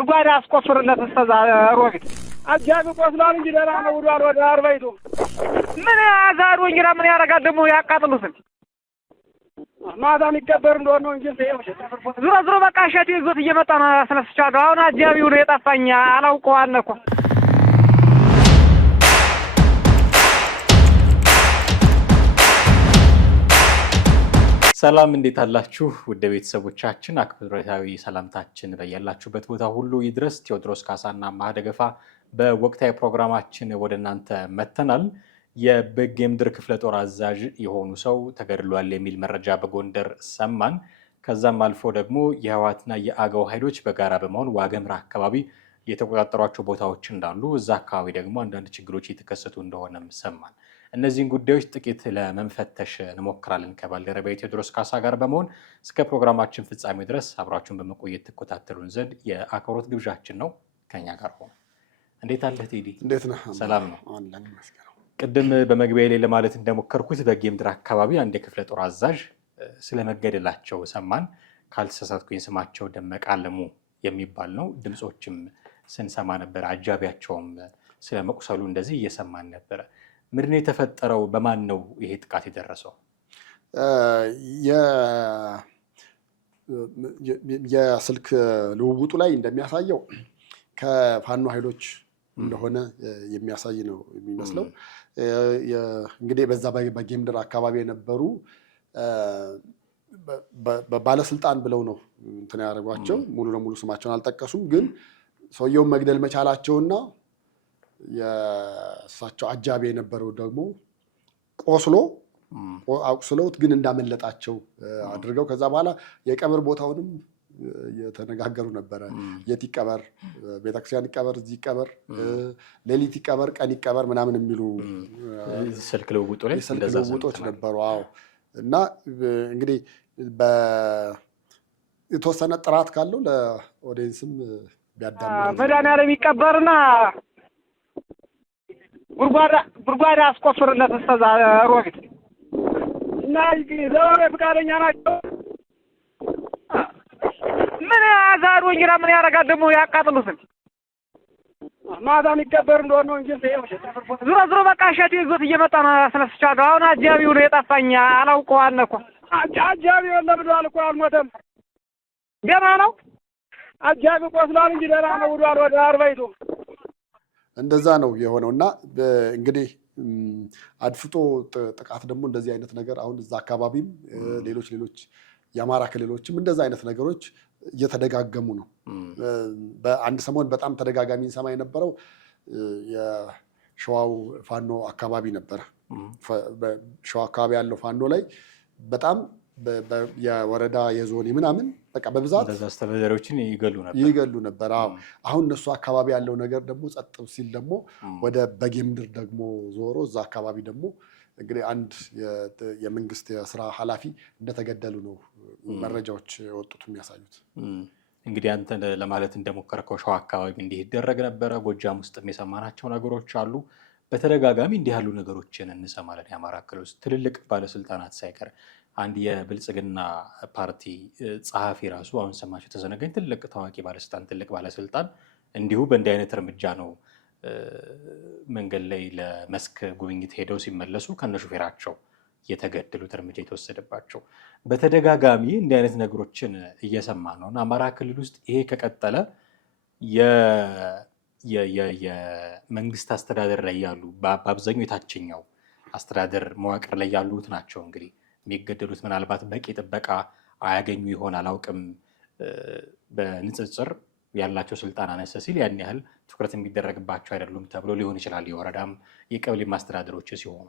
ጉርጓዳ አስቆፍርለት እስከዛ ሮቢት አጃቢ ቆስሏል እንጂ ደህና ነው ውሏል ወደ አርባይቱ ምን አዛሩ እንግራ ምን ያረጋል ደግሞ ያቃጥሉት ማታ የሚቀበር እንደሆነ ነው እንጂ ዙሮ ዙሮ በቃ እሸቱ ይዞት እየመጣ ነው አስነስቻለሁ አሁን አጃቢው ነው የጠፋኝ አላውቀዋል እኮ ሰላም እንዴት አላችሁ ውድ ቤተሰቦቻችን አክብሮታዊ ሰላምታችን በያላችሁበት ቦታ ሁሉ ይድረስ ቴዎድሮስ ካሳና ማህደገፋ በወቅታዊ ፕሮግራማችን ወደ እናንተ መተናል የበጌምድር ክፍለ ጦር አዛዥ የሆኑ ሰው ተገድሏል የሚል መረጃ በጎንደር ሰማን ከዛም አልፎ ደግሞ የህዋትና የአገው ኃይሎች በጋራ በመሆን ዋገምራ አካባቢ የተቆጣጠሯቸው ቦታዎች እንዳሉ እዛ አካባቢ ደግሞ አንዳንድ ችግሮች እየተከሰቱ እንደሆነም ሰማን እነዚህን ጉዳዮች ጥቂት ለመንፈተሽ እንሞክራለን ከባልደረባዬ ቴዎድሮስ ካሳ ጋር በመሆን እስከ ፕሮግራማችን ፍጻሜ ድረስ አብራችሁን በመቆየት ተከታተሉን ዘንድ የአክብሮት ግብዣችን ነው ከኛ ጋር ሆኖ እንዴት አለህ ቴዲ እንዴት ነህ ሰላም ነው አለን መስከረም ቅድም በመግቢያ ላይ ለማለት እንደሞከርኩት በጌምድር አካባቢ አንድ የክፍለ ጦር አዛዥ ስለመገደላቸው ሰማን ካልተሳሳትኩኝ ስማቸው ደመቀ አለሙ የሚባል ነው ድምጾችም ስንሰማ ነበር አጃቢያቸውም ስለመቁሰሉ እንደዚህ እየሰማን ነበር ምንድነው የተፈጠረው በማን ነው ይሄ ጥቃት የደረሰው የስልክ ልውውጡ ላይ እንደሚያሳየው ከፋኖ ኃይሎች እንደሆነ የሚያሳይ ነው የሚመስለው እንግዲህ በዛ በጌምድር አካባቢ የነበሩ ባለስልጣን ብለው ነው እንትን ያደረጓቸው ሙሉ ለሙሉ ስማቸውን አልጠቀሱም ግን ሰውየውን መግደል መቻላቸውና የእሳቸው አጃቢ የነበረው ደግሞ ቆስሎ አቁስለውት ግን እንዳመለጣቸው አድርገው ከዛ በኋላ የቀብር ቦታውንም የተነጋገሩ ነበረ የት ይቀበር ቤተክርስቲያን ይቀበር እዚህ ይቀበር ሌሊት ይቀበር ቀን ይቀበር ምናምን የሚሉ ስልክ ልውውጦች ነበሩ አዎ እና እንግዲህ የተወሰነ ጥራት ካለው ለኦዲየንስም ቢያዳምጡ መድኃኒዓለም ይቀበርና ጉርጓዳ አስቆፍርለት እስከዛ ሮቢት እና ለወሬ ፈቃደኛ ናቸው ምን አዛሩ እንግራ ምን ያረጋል ደግሞ ያቃጥሉት ማታ የሚቀበር እንደሆነ ነው እንጂ ዙሮ ዙሮ በቃ እሸቱ ይዞት እየመጣ ነው አስነስቻለሁ አሁን አጃቢው ነው የጠፋኝ አላውቀዋል እኮ አጃቢው የለ ብሏል እኮ አልሞተም ገና ነው አጃቢ ቆስሏል እንጂ ደህና ነው ውሏል ወደ አርባይቱ እንደዛ ነው የሆነው እና እንግዲህ አድፍጦ ጥቃት ደግሞ እንደዚህ አይነት ነገር አሁን እዛ አካባቢም ሌሎች የአማራ ክልሎችም እንደዛ አይነት ነገሮች እየተደጋገሙ ነው በአንድ ሰሞን በጣም ተደጋጋሚ እንሰማ የነበረው የሸዋው ፋኖ አካባቢ ነበር በሸዋ አካባቢ ያለው ፋኖ ላይ በጣም የወረዳ የዞን ምናምን በቃ በብዛት አስተዳዳሪዎችን ይገሉ ነበር አሁን እነሱ አካባቢ ያለው ነገር ደግሞ ጸጥ ሲል ደግሞ ወደ በጌምድር ደግሞ ዞሮ እዛ አካባቢ ደግሞ እንግዲህ አንድ የመንግስት የስራ ኃላፊ እንደተገደሉ ነው መረጃዎች ወጡት የሚያሳዩት እንግዲህ አንተ ለማለት እንደሞከርከው ሸዋ አካባቢ እንዲህ ይደረግ ነበረ ጎጃም ውስጥ የሰማናቸው ነገሮች አሉ በተደጋጋሚ እንዲህ ያሉ ነገሮችን እንሰማለን የአማራ ክልል ውስጥ ትልልቅ ባለስልጣናት ሳይቀር አንድ የብልጽግና ፓርቲ ጸሐፊ ራሱ አሁን ሰማችሁ ተዘነገኝ ትልቅ ታዋቂ ባለስልጣን እንዲሁ በእንዲህ አይነት እርምጃ ነው መንገድ ላይ ለመስክ ጉብኝት ሄደው ሲመለሱ ከነሹፌራቸው የተገደሉት እርምጃ የተወሰደባቸው በተደጋጋሚ እንዲህ አይነት ነገሮችን እየሰማ ነው እና አማራ ክልል ውስጥ ይሄ ከቀጠለ የመንግስት አስተዳደር ላይ ያሉ በአብዛኛው የታችኛው አስተዳደር መዋቅር ላይ ያሉት ናቸው እንግዲህ የሚገደሉት ምናልባት በቂ ጥበቃ አያገኙ ይሆን አላውቅም በንጽጽር ያላቸው ስልጣን አነሰ ሲል ያን ያህል ትኩረት የሚደረግባቸው አይደሉም ተብሎ ሊሆን ይችላል የወረዳም የቀበሌ ማስተዳደሮች ሲሆኑ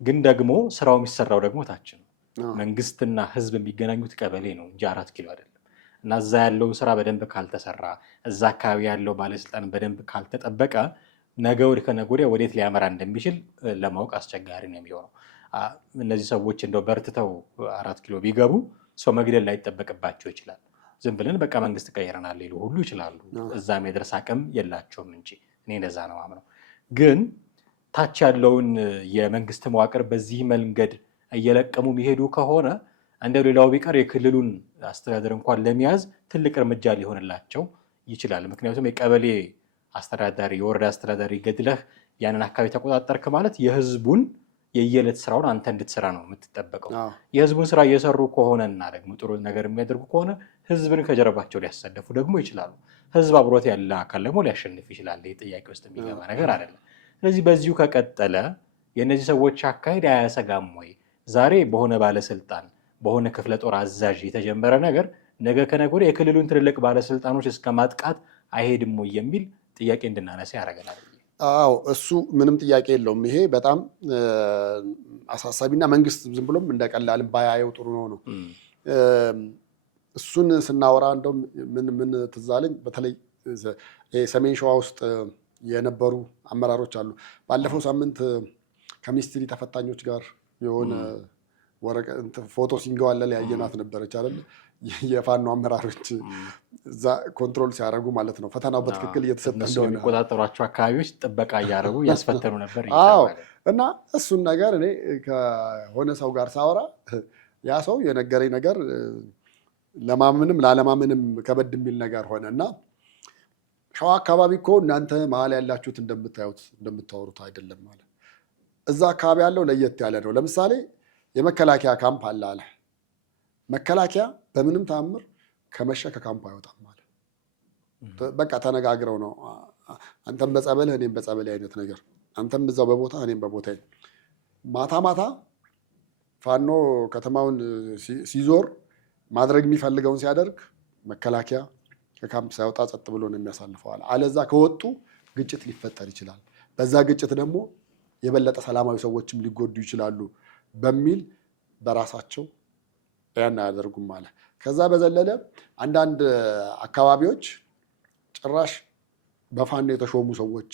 ግን ደግሞ ስራው የሚሰራው ደግሞ ታች ነው መንግስትና ህዝብ የሚገናኙት ቀበሌ ነው እንጂ 4 ኪሎ አይደለም እና እዛ ያለው ስራ በደንብ ካልተሰራ እዛ አካባቢ ያለው ባለስልጣን በደንብ ካልተጠበቀ ነገ ወዲያ ወዴት ሊያመራ እንደሚችል ለማወቅ አስቸጋሪ ነው የሚሆነው እነዚህ ሰዎች እንደው በርትተው 4 ኪሎ ቢገቡ ሰው መግደል ላይ ይጠበቅባቸው ይችላል ዝም ብለን በቃ መንግስት ቀይረናል ሊሉ ሁሉ ይችላሉ እዛ መድረስ አቅም የላቸውም እንጂ እኔ እንደዛ ነው ማምነው ግን ታች ያለውን የመንግስት መዋቅር በዚህ መንገድ እየለቀሙ የሚሄዱ ከሆነ እንደው ሌላው ቢቀር የክልሉን አስተዳደር እንኳን ለሚያዝ ትልቅ እርምጃ ሊሆንላቸው ይችላል። ምክንያቱም የቀበሌ አስተዳዳሪ የወረዳ አስተዳዳሪ ገድለህ ያንን አካባቢ ተቆጣጠርክ ማለት የህዝቡን የየዕለት ስራውን አንተ እንድትሰራ ነው የምትጠበቀው። የህዝቡን ስራ እየሰሩ ከሆነና ደግሞ ጥሩ ነገር የሚያደርጉ ከሆነ ህዝብን ከጀርባቸው ሊያሳደፉ ደግሞ ይችላሉ። ህዝብ አብሮት ያለ አካል ደግሞ ሊያሸንፍ ይችላል። ይህ ጥያቄ ውስጥ የሚገባ ነገር አይደለም። ስለዚህ በዚሁ ከቀጠለ የእነዚህ ሰዎች አካሄድ አያሰጋም ወይ? ዛሬ በሆነ ባለስልጣን በሆነ ክፍለ ጦር አዛዥ የተጀመረ ነገር ነገ ከነገ ወዲያ የክልሉን ትልልቅ ባለስልጣኖች እስከ ማጥቃት አይሄድም ወይ የሚል ጥያቄ እንድናነሳ ያደርገናል። አዎ እሱ ምንም ጥያቄ የለውም። ይሄ በጣም አሳሳቢና መንግስት ዝም ብሎም እንደቀላልም ባያየው ጥሩ ነው። እሱን ስናወራ እንደውም ምን ትዝ አለኝ፣ በተለይ ሰሜን ሸዋ ውስጥ የነበሩ አመራሮች አሉ። ባለፈው ሳምንት ከሚኒስትሪ ተፈታኞች ጋር የሆነ ወረቀት ፎቶ ሲንገዋለል ያየናት ነበረች አይደል? የፋኖ አመራሮች እዛ ኮንትሮል ሲያደርጉ ማለት ነው። ፈተናው በትክክል እየተሰጠ እንደሆነ የሚቆጣጠሯቸው አካባቢዎች ጥበቃ እያደረጉ እያስፈተኑ ነበር። እና እሱን ነገር እኔ ከሆነ ሰው ጋር ሳወራ ያ ሰው የነገረኝ ነገር ለማመንም ላለማመንም ከበድ የሚል ነገር ሆነ እና ሸዋ አካባቢ እኮ እናንተ መሀል ያላችሁት እንደምታወሩት አይደለም ማለት። እዛ አካባቢ ያለው ለየት ያለ ነው። ለምሳሌ የመከላከያ ካምፕ አለ አለ። መከላከያ በምንም ተአምር ከመሸ ከካምፕ አይወጣም ማለት በቃ ተነጋግረው ነው። አንተም በጸበልህ እኔም በጸበሌ አይነት ነገር፣ አንተም እዛው በቦታ እኔም በቦታ። ማታ ማታ ፋኖ ከተማውን ሲዞር ማድረግ የሚፈልገውን ሲያደርግ መከላከያ ከካምፕ ሳይወጣ ጸጥ ብሎ ነው የሚያሳልፈዋል። አለዛ ከወጡ ግጭት ሊፈጠር ይችላል። በዛ ግጭት ደግሞ የበለጠ ሰላማዊ ሰዎችም ሊጎዱ ይችላሉ በሚል በራሳቸው ያን አያደርጉም ማለት። ከዛ በዘለለ አንዳንድ አካባቢዎች ጭራሽ በፋኖ የተሾሙ ሰዎች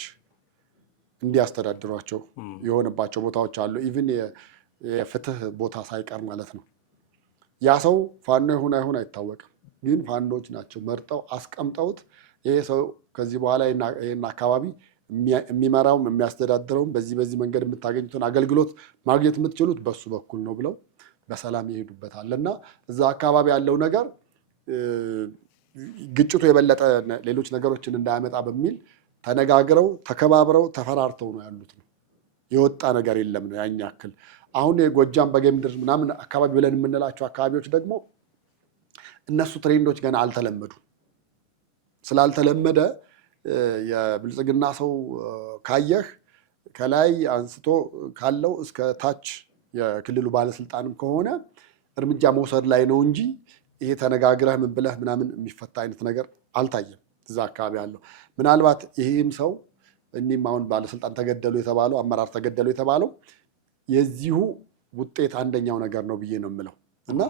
እንዲያስተዳድሯቸው የሆነባቸው ቦታዎች አሉ። ኢቭን የፍትህ ቦታ ሳይቀር ማለት ነው። ያ ሰው ፋኖ ይሁን አይሁን አይታወቅም፣ ግን ፋኖች ናቸው መርጠው አስቀምጠውት ይሄ ሰው ከዚህ በኋላ ይህን አካባቢ የሚመራውም የሚያስተዳድረውም በዚህ መንገድ የምታገኙትን አገልግሎት ማግኘት የምትችሉት በሱ በኩል ነው ብለው በሰላም ይሄዱበታል። እና እዛ አካባቢ ያለው ነገር ግጭቱ የበለጠ ሌሎች ነገሮችን እንዳያመጣ በሚል ተነጋግረው ተከባብረው ተፈራርተው ነው ያሉት። ነው የወጣ ነገር የለም ነው ያን ያክል። አሁን የጎጃም በጌምድር ምናምን አካባቢ ብለን የምንላቸው አካባቢዎች ደግሞ እነሱ ትሬንዶች ገና አልተለመዱ። ስላልተለመደ የብልጽግና ሰው ካየህ ከላይ አንስቶ ካለው እስከ ታች የክልሉ ባለስልጣንም ከሆነ እርምጃ መውሰድ ላይ ነው እንጂ ይሄ ተነጋግረህ ምን ብለህ ምናምን የሚፈታ አይነት ነገር አልታየም እዛ አካባቢ ያለው። ምናልባት ይህም ሰው እኒህም አሁን ባለስልጣን ተገደሉ የተባለው አመራር ተገደሉ የተባለው የዚሁ ውጤት አንደኛው ነገር ነው ብዬ ነው የምለው። እና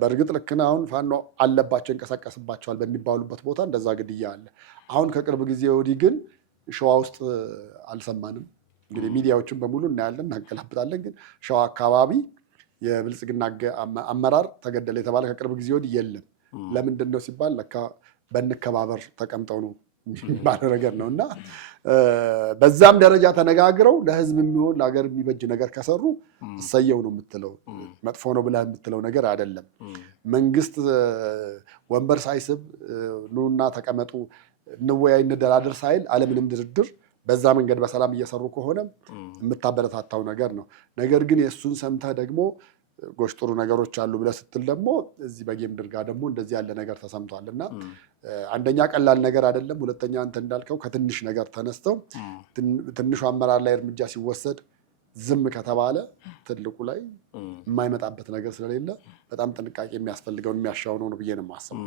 በእርግጥ ልክ ነህ። አሁን ፋኖ አለባቸው ይንቀሳቀስባቸዋል በሚባሉበት ቦታ እንደዛ ግድያ አለ። አሁን ከቅርብ ጊዜ ወዲህ ግን ሸዋ ውስጥ አልሰማንም። እንግዲህ ሚዲያዎችን በሙሉ እናያለን እናገላብጣለን። ግን ሸዋ አካባቢ የብልጽግና አመራር ተገደለ የተባለ ከቅርብ ጊዜ ወዲህ የለም። ለምንድን ነው ሲባል ለካ በንከባበር ተቀምጠው ነው የሚባለው ነገር ነው። እና በዛም ደረጃ ተነጋግረው ለህዝብ የሚሆን ለሀገር የሚበጅ ነገር ከሰሩ እሰየው ነው የምትለው፣ መጥፎ ነው ብለህ የምትለው ነገር አይደለም። መንግስት ወንበር ሳይስብ ኑና ተቀመጡ እንወያይ እንደራደር ሳይል አለምንም ድርድር በዛ መንገድ በሰላም እየሰሩ ከሆነ የምታበረታታው ነገር ነው። ነገር ግን የእሱን ሰምተህ ደግሞ ጎሽ ጥሩ ነገሮች አሉ ብለህ ስትል ደግሞ እዚህ በጌምድር ጋር ደግሞ እንደዚህ ያለ ነገር ተሰምቷል። እና አንደኛ ቀላል ነገር አይደለም። ሁለተኛ አንተ እንዳልከው ከትንሽ ነገር ተነስተው ትንሹ አመራር ላይ እርምጃ ሲወሰድ ዝም ከተባለ ትልቁ ላይ የማይመጣበት ነገር ስለሌለ በጣም ጥንቃቄ የሚያስፈልገውን የሚያሻው ነው ብዬ ነው የማስበው።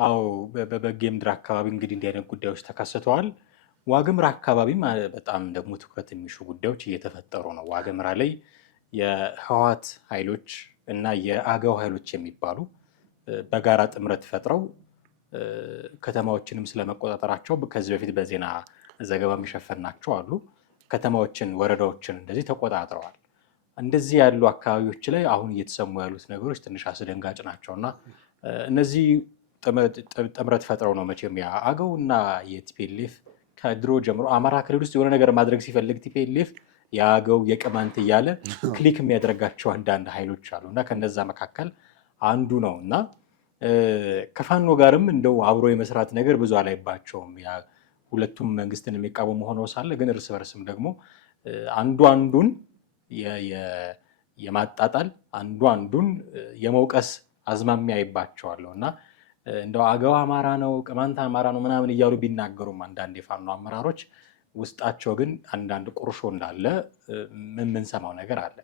አዎ በጌምድር አካባቢ እንግዲህ እንዲህ አይነት ጉዳዮች ተከስተዋል። ዋግምራ አካባቢም በጣም ደግሞ ትኩረት የሚሹ ጉዳዮች እየተፈጠሩ ነው። ዋግምራ ላይ የህወሓት ኃይሎች እና የአገው ኃይሎች የሚባሉ በጋራ ጥምረት ፈጥረው ከተማዎችንም ስለመቆጣጠራቸው ከዚህ በፊት በዜና ዘገባ የሚሸፈናቸው አሉ። ከተማዎችን፣ ወረዳዎችን እንደዚህ ተቆጣጥረዋል። እንደዚህ ያሉ አካባቢዎች ላይ አሁን እየተሰሙ ያሉት ነገሮች ትንሽ አስደንጋጭ ናቸው እና እነዚህ ጥምረት ፈጥረው ነው መቼም የአገው እና የቲፒኤልኤፍ ከድሮ ጀምሮ አማራ ክልል ውስጥ የሆነ ነገር ማድረግ ሲፈልግ ቲፒኤልኤፍ የአገው የቅማንት እያለ ክሊክ የሚያደርጋቸው አንዳንድ ኃይሎች አሉ እና ከነዛ መካከል አንዱ ነው እና ከፋኖ ጋርም እንደው አብሮ የመስራት ነገር ብዙ አላይባቸውም። ሁለቱም መንግስትን የሚቃወሙ ሆነው ሳለ ግን እርስ በርስም ደግሞ አንዱ አንዱን የማጣጣል አንዱ አንዱን የመውቀስ አዝማሚያ ይባቸዋለሁ እና እንደው አገው አማራ ነው ቅማንት አማራ ነው ምናምን እያሉ ቢናገሩም አንዳንድ የፋኖ አመራሮች ውስጣቸው ግን አንዳንድ ቁርሾ እንዳለ የምንሰማው ነገር አለ።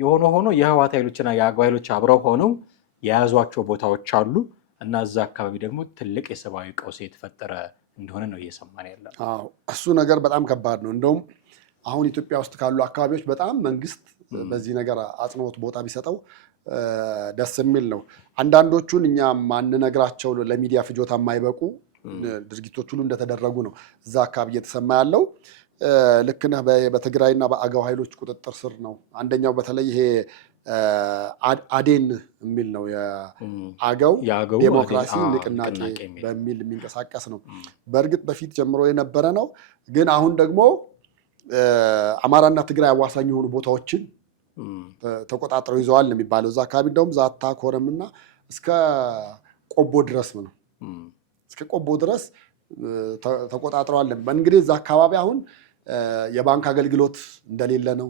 የሆነ ሆኖ የህወሓት ኃይሎችና የአገው ኃይሎች አብረው ሆነው የያዟቸው ቦታዎች አሉ እና እዛ አካባቢ ደግሞ ትልቅ የሰብአዊ ቀውስ የተፈጠረ እንደሆነ ነው እየሰማን ያለ። እሱ ነገር በጣም ከባድ ነው። እንደውም አሁን ኢትዮጵያ ውስጥ ካሉ አካባቢዎች በጣም መንግስት በዚህ ነገር አጽንኦት ቦታ ቢሰጠው ደስ የሚል ነው። አንዳንዶቹን እኛ ማንነግራቸው ለሚዲያ ፍጆታ የማይበቁ ድርጊቶች ሁሉ እንደተደረጉ ነው እዛ አካባቢ እየተሰማ ያለው። ልክ ነህ። በትግራይና በአገው ኃይሎች ቁጥጥር ስር ነው። አንደኛው በተለይ ይሄ አዴን የሚል ነው የአገው ዴሞክራሲ ንቅናቄ በሚል የሚንቀሳቀስ ነው። በእርግጥ በፊት ጀምሮ የነበረ ነው፣ ግን አሁን ደግሞ አማራና ትግራይ አዋሳኝ የሆኑ ቦታዎችን ተቆጣጥረው ይዘዋል ነው የሚባለው። እዛ አካባቢ እንደውም ዛታ ኮረምና እስከ ቆቦ ድረስ ነው። እስከ ቆቦ ድረስ ተቆጣጥረዋል። እንግዲህ እዛ አካባቢ አሁን የባንክ አገልግሎት እንደሌለ ነው።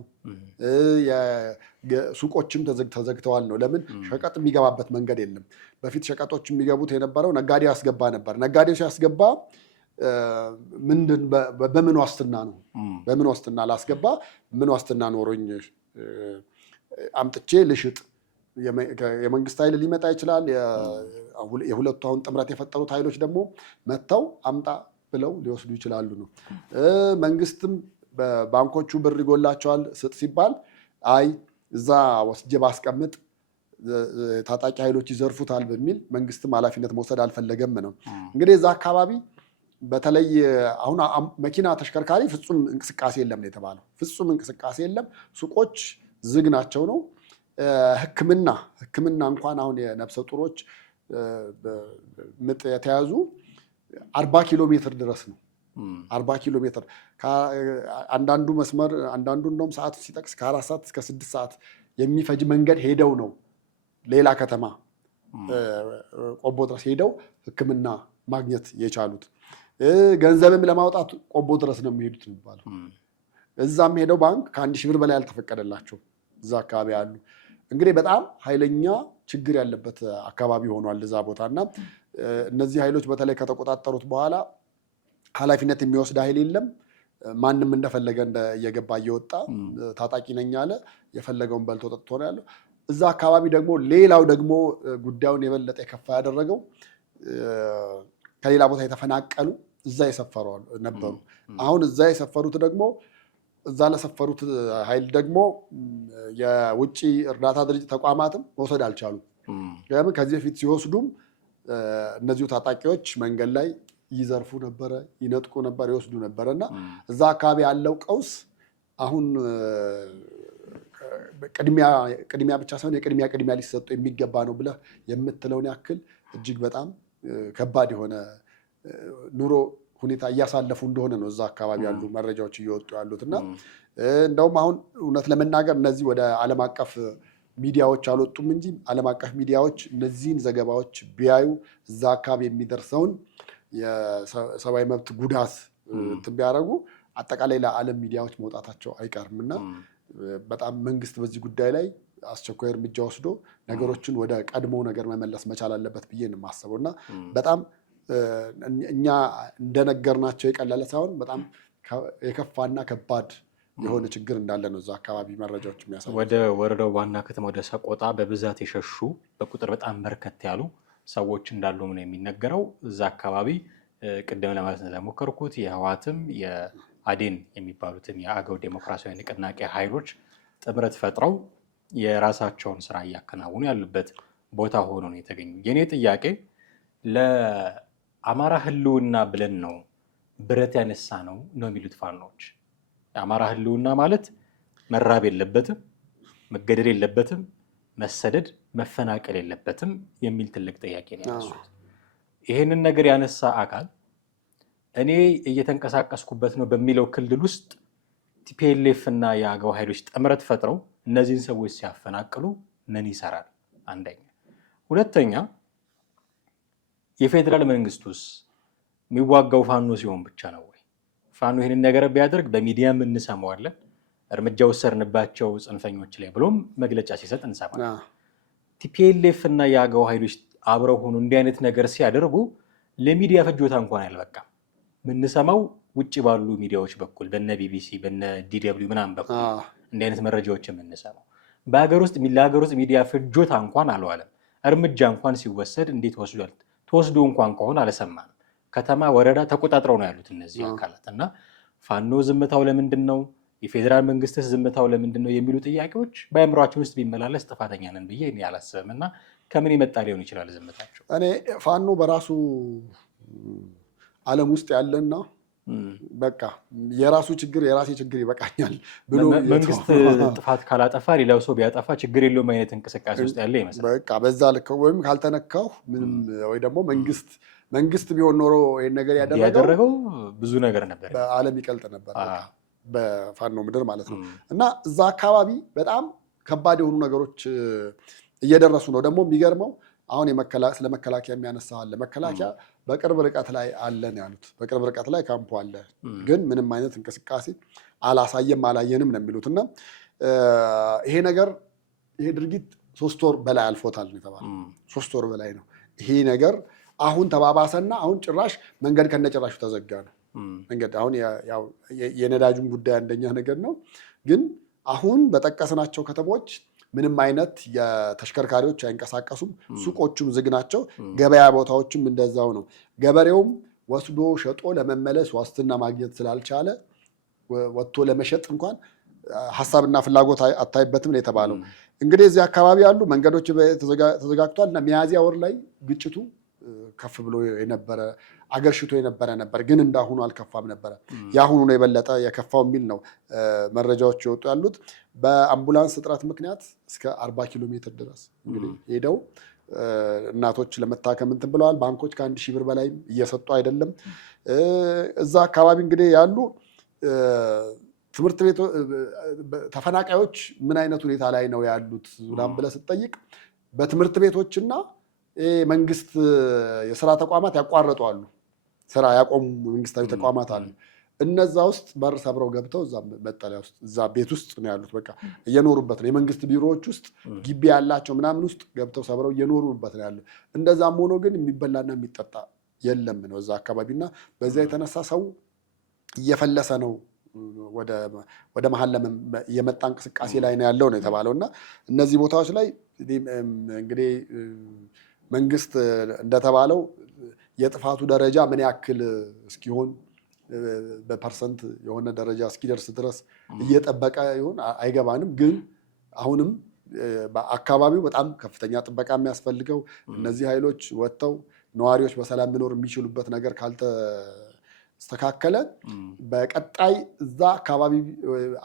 ሱቆችም ተዘግተዋል ነው። ለምን? ሸቀጥ የሚገባበት መንገድ የለም። በፊት ሸቀጦች የሚገቡት የነበረው ነጋዴ ያስገባ ነበር። ነጋዴው ሲያስገባ በምን ዋስትና ነው? በምን ዋስትና ላስገባ? ምን ዋስትና ኖሮኝ አምጥቼ ልሽጥ? የመንግስት ኃይል ሊመጣ ይችላል። የሁለቱ አሁን ጥምረት የፈጠሩት ኃይሎች ደግሞ መጥተው አምጣ ብለው ሊወስዱ ይችላሉ ነው። መንግስትም ባንኮቹ ብር ይጎላቸዋል ስጥ ሲባል አይ እዛ ወስጄ ባስቀምጥ ታጣቂ ኃይሎች ይዘርፉታል በሚል መንግስትም ኃላፊነት መውሰድ አልፈለገም ነው። እንግዲህ እዛ አካባቢ በተለይ አሁን መኪና ተሽከርካሪ ፍጹም እንቅስቃሴ የለም ነው የተባለው። ፍጹም እንቅስቃሴ የለም። ሱቆች ዝግ ናቸው ነው። ሕክምና እንኳን አሁን የነፍሰ ጡሮች ምጥ የተያዙ 40 ኪሎ ሜትር ድረስ ነው። 40 ኪሎ ሜትር አንዳንዱ መስመር አንዳንዱ እንደውም ሰዓቱ ሲጠቅስ ከ4 ሰዓት እስከ 6 ሰዓት የሚፈጅ መንገድ ሄደው ነው ሌላ ከተማ ቆቦ ድረስ ሄደው ሕክምና ማግኘት የቻሉት። ገንዘብም ለማውጣት ቆቦ ድረስ ነው የሚሄዱት የሚባለው። እዛም ሄደው ባንክ ከ1000 ብር በላይ አልተፈቀደላቸው እዛ አካባቢ ያሉ። እንግዲህ በጣም ኃይለኛ ችግር ያለበት አካባቢ ሆኗል እዛ ቦታ እና እነዚህ ኃይሎች በተለይ ከተቆጣጠሩት በኋላ ኃላፊነት የሚወስድ ኃይል የለም። ማንም እንደፈለገ እየገባ እየወጣ ታጣቂ ነኝ አለ፣ የፈለገውን በልቶ ጠጥቶ ነው ያለው። እዛ አካባቢ ደግሞ ሌላው ደግሞ ጉዳዩን የበለጠ የከፋ ያደረገው ከሌላ ቦታ የተፈናቀሉ እዛ የሰፈሩ ነበሩ። አሁን እዛ የሰፈሩት ደግሞ እዛ ለሰፈሩት ኃይል ደግሞ የውጭ እርዳታ ድርጅት ተቋማትም መውሰድ አልቻሉም። ለምን? ከዚህ በፊት ሲወስዱም እነዚሁ ታጣቂዎች መንገድ ላይ ይዘርፉ ነበረ፣ ይነጥቁ ነበር፣ ይወስዱ ነበረ እና እዛ አካባቢ ያለው ቀውስ አሁን ቅድሚያ ብቻ ሳይሆን የቅድሚያ ሊሰጡ የሚገባ ነው ብለህ የምትለውን ያክል እጅግ በጣም ከባድ የሆነ ኑሮ ሁኔታ እያሳለፉ እንደሆነ ነው እዛ አካባቢ ያሉ መረጃዎች እየወጡ ያሉት እና እንደውም አሁን እውነት ለመናገር እነዚህ ወደ ዓለም አቀፍ ሚዲያዎች አልወጡም እንጂ ዓለም አቀፍ ሚዲያዎች እነዚህን ዘገባዎች ቢያዩ እዛ አካባቢ የሚደርሰውን የሰብአዊ መብት ጉዳት እንትን ቢያደርጉ አጠቃላይ ለዓለም ሚዲያዎች መውጣታቸው አይቀርም እና በጣም መንግስት በዚህ ጉዳይ ላይ አስቸኳይ እርምጃ ወስዶ ነገሮችን ወደ ቀድሞ ነገር መመለስ መቻል አለበት ብዬ ነው የማስበው እና በጣም እኛ እንደነገርናቸው የቀለለ ሳይሆን በጣም የከፋና ከባድ የሆነ ችግር እንዳለ ነው እዛ አካባቢ መረጃዎች የሚያሳዩ። ወደ ወረዳው ዋና ከተማ ወደ ሰቆጣ በብዛት የሸሹ በቁጥር በጣም በርከት ያሉ ሰዎች እንዳሉ ነው የሚነገረው። እዛ አካባቢ ቅድም ለማለት እንደሞከርኩት የህወሓትም የአዴን የሚባሉትም የአገው ዴሞክራሲያዊ ንቅናቄ ኃይሎች ጥምረት ፈጥረው የራሳቸውን ስራ እያከናወኑ ያሉበት ቦታ ሆኖ ነው የተገኙ። የኔ ጥያቄ ለአማራ ህልውና ብለን ነው ብረት ያነሳ ነው የሚሉት ፋኖች። የአማራ ህልውና ማለት መራብ የለበትም፣ መገደል የለበትም፣ መሰደድ መፈናቀል የለበትም የሚል ትልቅ ጥያቄ ነው ያነሱት። ይህንን ነገር ያነሳ አካል እኔ እየተንቀሳቀስኩበት ነው በሚለው ክልል ውስጥ ቲፒኤልኤፍ እና የአገው ኃይሎች ጥምረት ፈጥረው እነዚህን ሰዎች ሲያፈናቅሉ ምን ይሰራል? አንደኛ። ሁለተኛ የፌዴራል መንግስቱስ የሚዋጋው ፋኖ ሲሆን ብቻ ነው ወይ? ፋኖ ይህንን ነገር ቢያደርግ በሚዲያም እንሰማዋለን፣ እርምጃ ወሰድንባቸው ጽንፈኞች ላይ ብሎም መግለጫ ሲሰጥ እንሰማለን። ቲፒኤልኤፍ እና የአገው ኃይሎች አብረው ሆኑ እንዲህ አይነት ነገር ሲያደርጉ ለሚዲያ ፍጆታ እንኳን አልበቃም። የምንሰማው ውጭ ባሉ ሚዲያዎች በኩል በነ ቢቢሲ በነ ዲደብሊው ምናምን በኩል እንዲህ አይነት መረጃዎች የምንሰማው ለሀገር ውስጥ ሚዲያ ፍጆታ እንኳን አልዋለም። እርምጃ እንኳን ሲወሰድ እንዴት ወስዷል ተወስዶ እንኳን ከሆነ አልሰማንም። ከተማ ወረዳ ተቆጣጥረው ነው ያሉት እነዚህ አካላት እና ፋኖ ዝምታው ለምንድን ነው? የፌዴራል መንግስትስ ዝምታው ለምንድን ነው የሚሉ ጥያቄዎች በአእምሯችን ውስጥ ቢመላለስ ጥፋተኛ ነን ብዬ እኔ አላስብም። እና ከምን የመጣ ሊሆን ይችላል ዝምታቸው? እኔ ፋኖ በራሱ ዓለም ውስጥ ያለና በቃ የራሱ ችግር የራሴ ችግር ይበቃኛል ብሎ መንግስት ጥፋት ካላጠፋ ሌላው ሰው ቢያጠፋ ችግር የለውም አይነት እንቅስቃሴ ውስጥ ያለ ይመስላል። በቃ በዛ ልክ ወይም ካልተነካሁ ምንም ወይ ደግሞ መንግስት ቢሆን ኖሮ ይሄን ነገር ያደረገው ብዙ ነገር ነበር፣ በዓለም ይቀልጥ ነበር በፋኖ ምድር ማለት ነው። እና እዛ አካባቢ በጣም ከባድ የሆኑ ነገሮች እየደረሱ ነው። ደግሞ የሚገርመው አሁን ስለ መከላከያ የሚያነሳ አለ። መከላከያ በቅርብ ርቀት ላይ አለን ያሉት፣ በቅርብ ርቀት ላይ ካምፖ አለ፣ ግን ምንም አይነት እንቅስቃሴ አላየንም ነው የሚሉት። እና ይሄ ድርጊት 3 ወር በላይ አልፎታል ነው የተባለው። 3 ወር በላይ ነው ይሄ ነገር። አሁን ተባባሰና አሁን ጭራሽ መንገድ ከነጭራሹ ተዘጋ ነው መንገድ። አሁን የነዳጁን ጉዳይ አንደኛ ነገር ነው። ግን አሁን በጠቀስናቸው ከተሞች ምንም አይነት የተሽከርካሪዎች አይንቀሳቀሱም። ሱቆቹም ዝግ ናቸው። ገበያ ቦታዎችም እንደዛው ነው። ገበሬውም ወስዶ ሸጦ ለመመለስ ዋስትና ማግኘት ስላልቻለ ወጥቶ ለመሸጥ እንኳን ሀሳብና ፍላጎት አታይበትም ነው የተባለው። እንግዲህ እዚህ አካባቢ ያሉ መንገዶች ተዘጋግቷል እና ሚያዝያ ወር ላይ ግጭቱ ከፍ ብሎ የነበረ አገርሽቶ የነበረ ነበር፣ ግን እንዳሁኑ አልከፋም ነበረ። የአሁኑ ነው የበለጠ የከፋው የሚል ነው መረጃዎች የወጡ ያሉት። በአምቡላንስ እጥረት ምክንያት እስከ 40 ኪሎ ሜትር ድረስ እንግዲህ ሄደው እናቶች ለመታከም እንትን ብለዋል። ባንኮች ከ1000 ብር በላይ እየሰጡ አይደለም። እዛ አካባቢ እንግዲህ ያሉ ትምህርት ቤት ተፈናቃዮች ምን አይነት ሁኔታ ላይ ነው ያሉት ምናምን ብለህ ስትጠይቅ በትምህርት ቤቶችና መንግስት የስራ ተቋማት ያቋረጡ አሉ። ስራ ያቆሙ መንግስታዊ ተቋማት አሉ። እነዛ ውስጥ በር ሰብረው ገብተው እዛ መጠለያ ውስጥ እዛ ቤት ውስጥ ነው ያሉት። በቃ እየኖሩበት ነው። የመንግስት ቢሮዎች ውስጥ ግቢ ያላቸው ምናምን ውስጥ ገብተው ሰብረው እየኖሩበት ነው ያሉት። እንደዛም ሆኖ ግን የሚበላና የሚጠጣ የለም ነው እዛ አካባቢና በዚያ የተነሳ ሰው እየፈለሰ ነው ወደ መሀል የመጣ እንቅስቃሴ ላይ ነው ያለው ነው የተባለው። እና እነዚህ ቦታዎች ላይ እንግዲህ መንግስት እንደተባለው የጥፋቱ ደረጃ ምን ያክል እስኪሆን በፐርሰንት የሆነ ደረጃ እስኪደርስ ድረስ እየጠበቀ ይሆን አይገባንም። ግን አሁንም በአካባቢው በጣም ከፍተኛ ጥበቃ የሚያስፈልገው እነዚህ ኃይሎች ወጥተው ነዋሪዎች በሰላም መኖር የሚችሉበት ነገር ካልተስተካከለ በቀጣይ እዛ አካባቢ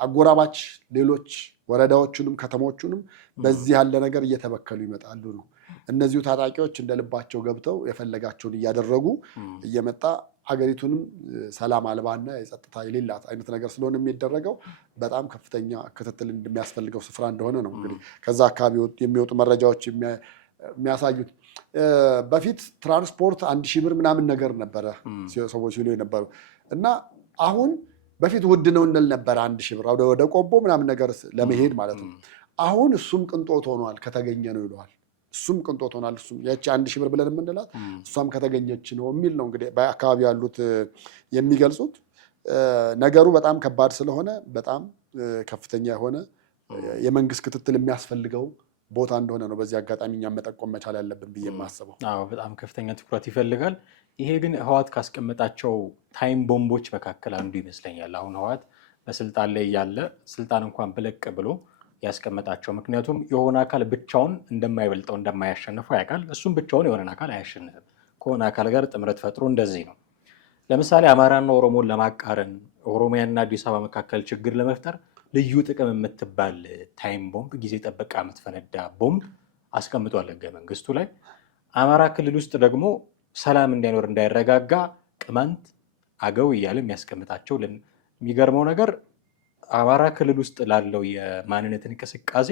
አጎራባች ሌሎች ወረዳዎቹንም ከተሞቹንም በዚህ ያለ ነገር እየተበከሉ ይመጣሉ ነው። እነዚሁ ታጣቂዎች እንደልባቸው ገብተው የፈለጋቸውን እያደረጉ እየመጣ ሀገሪቱንም ሰላም አልባና የጸጥታ የሌላት አይነት ነገር ስለሆነ የሚደረገው በጣም ከፍተኛ ክትትል እንደሚያስፈልገው ስፍራ እንደሆነ ነው እንግዲህ ከዛ አካባቢ የሚወጡ መረጃዎች የሚያሳዩት። በፊት ትራንስፖርት 1000 ብር ምናምን ነገር ነበረ ሰዎች ሲሉ የነበሩ እና አሁን በፊት ውድ ነው እንል ነበረ 1000 ብር ወደ ቆቦ ምናምን ነገር ለመሄድ ማለት ነው። አሁን እሱም ቅንጦት ሆኗል ከተገኘ ነው ይለዋል። እሱም ቅንጦት ሆኗል። እሱም ያቺ 1000 ብር ብለን የምንላት እሷም ከተገኘች ነው የሚል ነው እንግዲህ በአካባቢ ያሉት የሚገልጹት። ነገሩ በጣም ከባድ ስለሆነ በጣም ከፍተኛ የሆነ የመንግስት ክትትል የሚያስፈልገው ቦታ እንደሆነ ነው በዚህ አጋጣሚ እኛ መጠቆም መቻል ያለብን ብዬ የማስበው። በጣም ከፍተኛ ትኩረት ይፈልጋል። ይሄ ግን ህወሓት ካስቀመጣቸው ታይም ቦምቦች መካከል አንዱ ይመስለኛል። አሁን ህወሓት በስልጣን ላይ ያለ ስልጣን እንኳን ብለቅ ብሎ ያስቀመጣቸው፣ ምክንያቱም የሆነ አካል ብቻውን እንደማይበልጠው እንደማያሸንፈው ያውቃል። እሱም ብቻውን የሆነን አካል አያሸንፍም። ከሆነ አካል ጋር ጥምረት ፈጥሮ እንደዚህ ነው። ለምሳሌ አማራና ኦሮሞን ለማቃረን ኦሮሚያና አዲስ አበባ መካከል ችግር ለመፍጠር ልዩ ጥቅም የምትባል ታይም ቦምብ፣ ጊዜ ጠበቃ የምትፈነዳ ቦምብ አስቀምጧል ህገ መንግስቱ ላይ። አማራ ክልል ውስጥ ደግሞ ሰላም እንዳይኖር እንዳይረጋጋ ቅማንት፣ አገው እያለ የሚያስቀምጣቸው። የሚገርመው ነገር አማራ ክልል ውስጥ ላለው የማንነት እንቅስቃሴ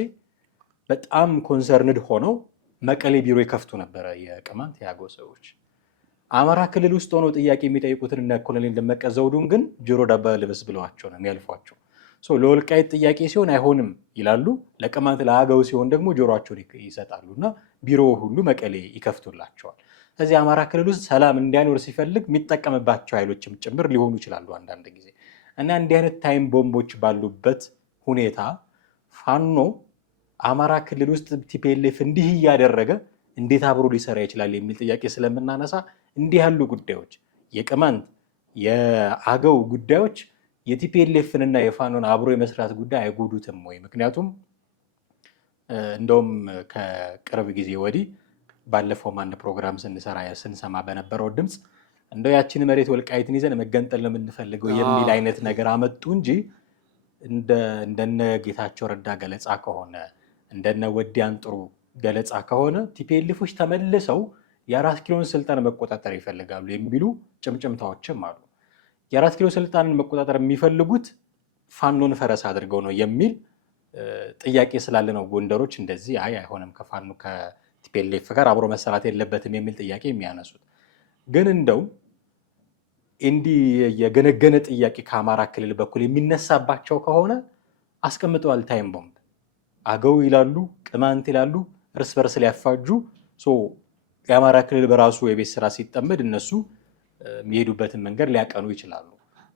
በጣም ኮንሰርንድ ሆነው መቀሌ ቢሮ ይከፍቱ ነበረ የቅማንት የአገው ሰዎች። አማራ ክልል ውስጥ ሆነው ጥያቄ የሚጠይቁትን እነ ኮሎኔል ደመቀ ዘውዱን ግን ጆሮ ዳባ ልበስ ብለዋቸው ነው የሚያልፏቸው። ለወልቃይት ጥያቄ ሲሆን አይሆንም ይላሉ፣ ለቅማንት ለአገው ሲሆን ደግሞ ጆሮአቸውን ይሰጣሉ እና ቢሮ ሁሉ መቀሌ ይከፍቱላቸዋል። ስለዚህ አማራ ክልል ውስጥ ሰላም እንዲያኖር ሲፈልግ የሚጠቀምባቸው ኃይሎችም ጭምር ሊሆኑ ይችላሉ አንዳንድ ጊዜ እና እንዲህ አይነት ታይም ቦምቦች ባሉበት ሁኔታ ፋኖ አማራ ክልል ውስጥ ቲፒኤልኤፍ እንዲህ እያደረገ እንዴት አብሮ ሊሰራ ይችላል የሚል ጥያቄ ስለምናነሳ እንዲህ ያሉ ጉዳዮች የቅማንት የአገው ጉዳዮች የቲፒኤልኤፍንና የፋኖን አብሮ የመስራት ጉዳይ አይጎዱትም ወይ? ምክንያቱም እንደውም ከቅርብ ጊዜ ወዲህ ባለፈው አንድ ፕሮግራም ስንሰማ በነበረው ድምፅ እንደው ያችን መሬት ወልቃይትን ይዘን መገንጠል ነው የምንፈልገው የሚል አይነት ነገር አመጡ እንጂ እንደነ ጌታቸው ረዳ ገለጻ ከሆነ እንደነ ወዲያን ጥሩ ገለጻ ከሆነ ቲፒኤልኤፎች ተመልሰው የ4 ኪሎን ስልጣን መቆጣጠር ይፈልጋሉ የሚሉ ጭምጭምታዎችም አሉ። የ4 ኪሎ ስልጣንን መቆጣጠር የሚፈልጉት ፋኖን ፈረስ አድርገው ነው የሚል ጥያቄ ስላለ ነው ጎንደሮች እንደዚህ አይሆንም ከፋኖ ከቲፒኤልኤፍ ጋር አብሮ መሰራት የለበትም የሚል ጥያቄ የሚያነሱት። ግን እንደው እንዲህ የገነገነ ጥያቄ ከአማራ ክልል በኩል የሚነሳባቸው ከሆነ አስቀምጠዋል ታይም ቦምብ። አገው ይላሉ፣ ቅማንት ይላሉ፣ እርስ በርስ ሊያፋጁ የአማራ ክልል በራሱ የቤት ስራ ሲጠመድ እነሱ የሚሄዱበትን መንገድ ሊያቀኑ ይችላሉ።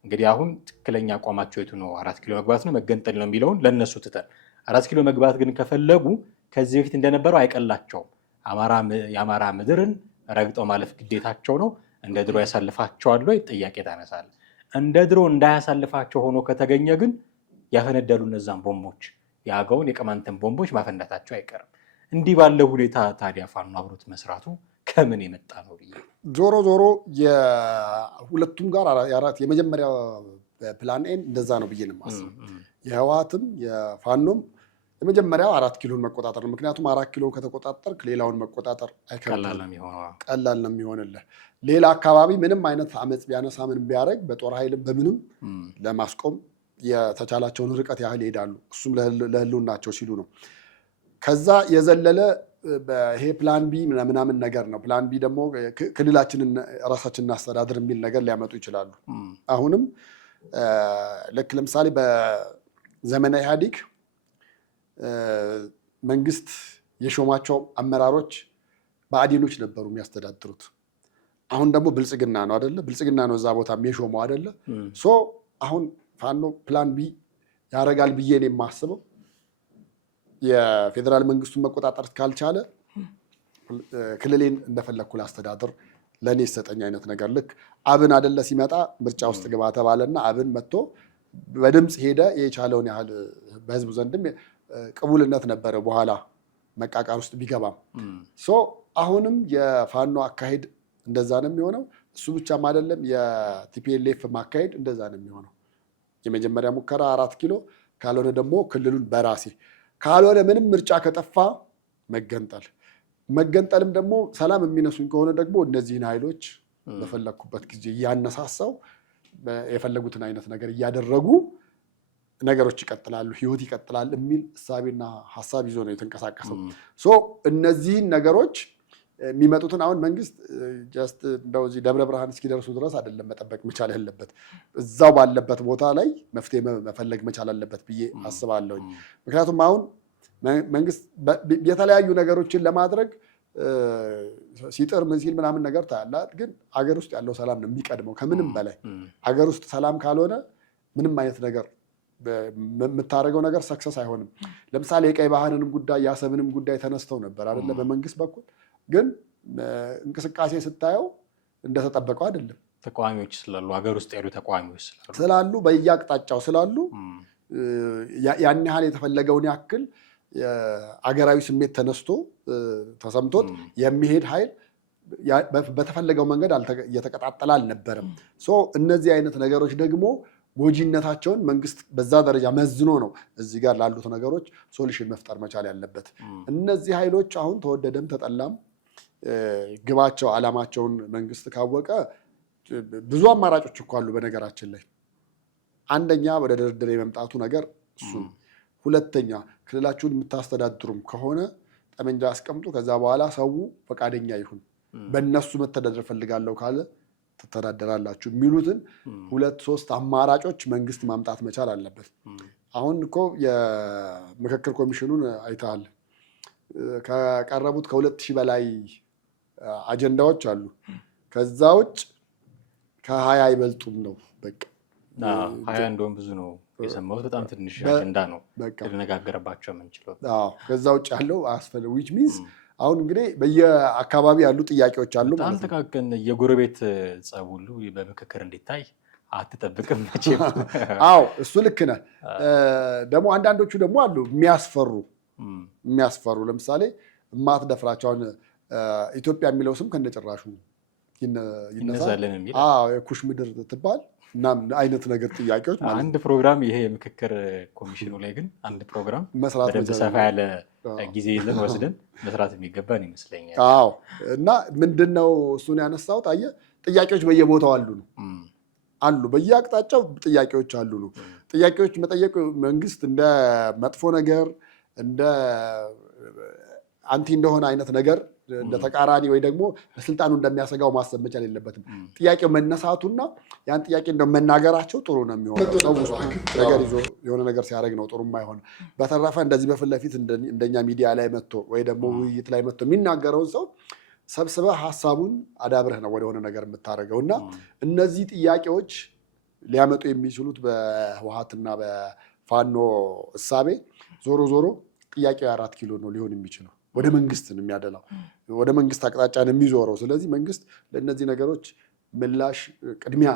እንግዲህ አሁን ትክክለኛ አቋማቸው የቱ ነው? 4 ኪሎ መግባት ነው መገንጠል ነው የሚለውን ለነሱ ትተን 4 ኪሎ መግባት ግን ከፈለጉ ከዚህ በፊት እንደነበረው አይቀላቸውም። የአማራ ምድርን ረግጠው ማለፍ ግዴታቸው ነው። እንደ ድሮ ያሳልፋቸዋል ወይ ጥያቄ ታነሳለህ። እንደ ድሮ እንዳያሳልፋቸው ሆኖ ከተገኘ ግን ያፈነዳሉ እነዛን ቦምቦች፣ የአገውን የቅማንትን ቦምቦች ማፈንዳታቸው አይቀርም። እንዲህ ባለ ሁኔታ ታዲያ ፋኖ አብሮት መስራቱ ከምን የመጣ ነው ብዬ ዞሮ የሁለቱም ጋር የመጀመሪያ ፕላን ኤን እንደዛ ነው ብዬ ነው የማስበው። የህወሓትም የፋኖም የመጀመሪያው 4 ኪሎን መቆጣጠር ነው። ምክንያቱም 4 ኪሎ ከተቆጣጠርክ ሌላውን መቆጣጠር አይከብድም፣ ቀላል ነው የሚሆንልህ። ሌላ አካባቢ ምንም አይነት አመፅ ቢያነሳ ምንም ቢያደርግ በጦር ኃይልም በምንም ለማስቆም የተቻላቸውን ርቀት ያህል ይሄዳሉ። እሱም ለህልውናቸው ሲሉ ነው። ከዛ የዘለለ ይሄ ፕላን ቢ ምናምን ነገር ነው። ፕላን ቢ ደግሞ ክልላችንን ራሳችን እናስተዳድር የሚል ነገር ሊያመጡ ይችላሉ። አሁንም ልክ ለምሳሌ በዘመነ ኢህአዴግ መንግስት የሾማቸው አመራሮች ብአዴኖች ነበሩ የሚያስተዳድሩት። አሁን ደግሞ ብልጽግና ነው አይደለ? ብልጽግና ነው እዛ ቦታ የሾመው አይደለ? አሁን ፋኖ ፕላን ቢ ያደርጋል ብዬ ነው የማስበው። የፌዴራል መንግስቱን መቆጣጠር ካልቻለ ክልሌን እንደፈለግኩ ላስተዳድር፣ ለእኔ ይሰጠኝ አይነት ነገር። ልክ አብን አይደለ ሲመጣ ምርጫ ውስጥ ግባ ተባለና አብን መጥቶ በድምፅ ሄደ። የቻለውን ያህል በህዝቡ ዘንድም ቅቡልነት ነበረ። በኋላ መቃቃር ውስጥ ቢገባም አሁንም የፋኖ አካሄድ እንደዛ ነው የሚሆነው። እሱ ብቻም አይደለም፣ የቲፒኤልኤፍ ማካሄድ እንደዛ ነው የሚሆነው። የመጀመሪያ ሙከራ 4 ኪሎ፣ ካልሆነ ደግሞ ክልሉን በራሴ፣ ካልሆነ ምንም ምርጫ ከጠፋ መገንጠልም ደግሞ ሰላም የሚነሱኝ ከሆነ ደግሞ እነዚህን ኃይሎች በፈለግኩበት ጊዜ እያነሳሳው የፈለጉትን አይነት ነገር እያደረጉ ነገሮች ይቀጥላሉ፣ ህይወት ይቀጥላል የሚል እሳቤና ሀሳብ ይዞ ነው የተንቀሳቀሰው። እነዚህን ነገሮች የሚመጡትን አሁን መንግስት ጀስት እንደው እዚህ ደብረ ብርሃን እስኪደርሱ ድረስ አይደለም መጠበቅ መቻል ያለበት፣ እዛው ባለበት ቦታ ላይ መፍትሄ መፈለግ መቻል አለበት ብዬ አስባለሁኝ። ምክንያቱም አሁን መንግስት የተለያዩ ነገሮችን ለማድረግ ሲጥር ምን ሲል ምናምን ነገር ታያላት፣ ግን አገር ውስጥ ያለው ሰላም ነው የሚቀድመው ከምንም በላይ። አገር ውስጥ ሰላም ካልሆነ ምንም አይነት ነገር የምታደርገው ነገር ሰክሰስ አይሆንም። ለምሳሌ የቀይ ባህርንም ጉዳይ የአሰብንም ጉዳይ ተነስተው ነበር አይደለ በመንግስት በኩል፣ ግን እንቅስቃሴ ስታየው እንደተጠበቀው አይደለም። ተቃዋሚዎች ስላሉ ሀገር ውስጥ ያሉ ተቃዋሚዎች ስላሉ በየአቅጣጫው ስላሉ ያን ያህል የተፈለገውን ያክል አገራዊ ስሜት ተነስቶ ተሰምቶት የሚሄድ ኃይል በተፈለገው መንገድ እየተቀጣጠለ አልነበረም። እነዚህ አይነት ነገሮች ደግሞ ጎጂነታቸውን መንግስት በዛ ደረጃ መዝኖ ነው እዚህ ጋር ላሉት ነገሮች ሶሉሽን መፍጠር መቻል ያለበት። እነዚህ ኃይሎች አሁን ተወደደም ተጠላም ግባቸው ዓላማቸውን መንግስት ካወቀ ብዙ አማራጮች እኮ አሉ። በነገራችን ላይ አንደኛ ወደ ድርድር የመምጣቱ ነገር እሱ፣ ሁለተኛ ክልላችሁን የምታስተዳድሩም ከሆነ ጠመንጃ አስቀምጡ፣ ከዛ በኋላ ሰው ፈቃደኛ ይሁን። በእነሱ መተዳደር ፈልጋለሁ ካለ ትተዳደራላችሁ የሚሉትን 2-3 አማራጮች መንግስት ማምጣት መቻል አለበት። አሁን እኮ የምክክር ኮሚሽኑን አይተሃል። ከቀረቡት ከ2000 በላይ አጀንዳዎች አሉ። ከዛ ውጭ ከ20 አይበልጡም ነው። በቃ 20 እንደውም ብዙ ነው የሰማሁት። በጣም ትንሽ አጀንዳ ነው ልነጋገርባቸው የምንችለው። ከዛ ውጭ ያለው አያስፈልግም። which means አሁን እንግዲህ በየአካባቢ ያሉ ጥያቄዎች አሉ ማለት ነው። ጥቃቅን የጎረቤት ጸብ ሁሉ በምክክር እንዲታይ አትጠብቅም መቼም። አዎ እሱ ልክ ነህ። ደግሞ አንዳንዶቹ ደግሞ አሉ የሚያስፈሩ ለምሳሌ የማትደፍራቸው ኢትዮጵያ የሚለው ስም ከነጭራሹ ይነሳልን የሚል የኩሽ ምድር ትባል እና አይነት ነገር ጥያቄዎች ማለት አንድ ፕሮግራም ይሄ የምክክር ኮሚሽኑ ላይ ግን አንድ ፕሮግራም በደንብ ሰፋ ያለ ጊዜ ይዘን ወስደን መስራት የሚገባን ይመስለኛል። አዎ እና ምንድነው እሱን ያነሳሁት አየህ ጥያቄዎች በየቦታው አሉ በየአቅጣጫው ጥያቄዎች አሉ ነው። ጥያቄዎች መጠየቅ መንግስት እንደ መጥፎ ነገር እንደ አንቲ እንደሆነ አይነት ነገር እንደ ተቃራኒ ወይ ደግሞ ስልጣኑ እንደሚያሰጋው ማሰብ መቻል የለበትም። ጥያቄው መነሳቱና ያን ጥያቄ እንደመናገራቸው ጥሩ ነው የሚሆነው። ሰው ነገር ይዞ የሆነ ነገር ሲያደርግ ነው ጥሩ የማይሆን። በተረፈ እንደዚህ በፊት ለፊት እንደኛ ሚዲያ ላይ መጥቶ ወይ ደግሞ ውይይት ላይ መጥቶ የሚናገረውን ሰው ሰብስበህ ሀሳቡን አዳብረህ ነው ወደሆነ ነገር የምታደርገው። እና እነዚህ ጥያቄዎች ሊያመጡ የሚችሉት በህወሓትና በፋኖ እሳቤ ዞሮ ዞሮ ጥያቄው 4 ኪሎ ነው ሊሆን የሚችለው። ወደ መንግስት ነው የሚያደላው፣ ወደ መንግስት አቅጣጫ ነው የሚዞረው። ስለዚህ መንግስት ለእነዚህ ነገሮች ምላሽ ቅድሚያ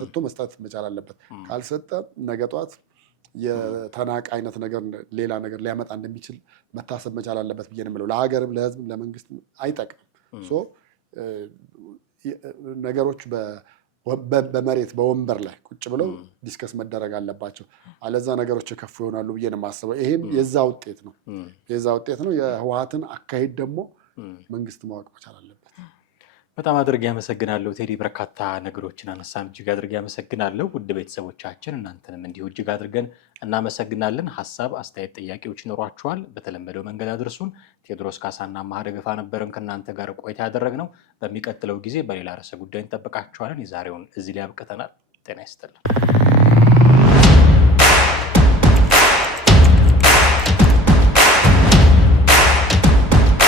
ሰጥቶ መስጠት መቻል አለበት። ካልሰጠ ነገ ጧት የተናቀ አይነት ነገር ሌላ ነገር ሊያመጣ እንደሚችል መታሰብ መቻል አለበት ብዬ ነው የምለው። ለሀገርም ለህዝብም ለመንግስትም አይጠቅም። ነገሮች በመሬት በወንበር ላይ ቁጭ ብለው ዲስከስ መደረግ አለባቸው። አለዛ ነገሮች የከፉ ይሆናሉ ብዬ ነው የማስበው። ይሄም የዛ ውጤት ነው። የህወሓትን አካሄድ ደግሞ መንግስት ማወቅ መቻል አለበት። በጣም አድርጌ አመሰግናለሁ ቴዲ። በርካታ ነገሮችን አነሳን። እጅግ አድርጌ አመሰግናለሁ። ውድ ቤተሰቦቻችን እናንተንም እንዲሁ እጅግ አድርገን እናመሰግናለን። ሀሳብ፣ አስተያየት፣ ጥያቄዎች ይኖሯችኋል በተለመደው መንገድ አድርሱን። ቴዎድሮስ ካሳና አማሃ ደገፋ ነበርን ከእናንተ ጋር ቆይታ ያደረግነው። በሚቀጥለው ጊዜ በሌላ ርዕሰ ጉዳይ እንጠብቃችኋለን። የዛሬውን እዚህ ላይ አብቅተናል። ጤና ይስጥልን።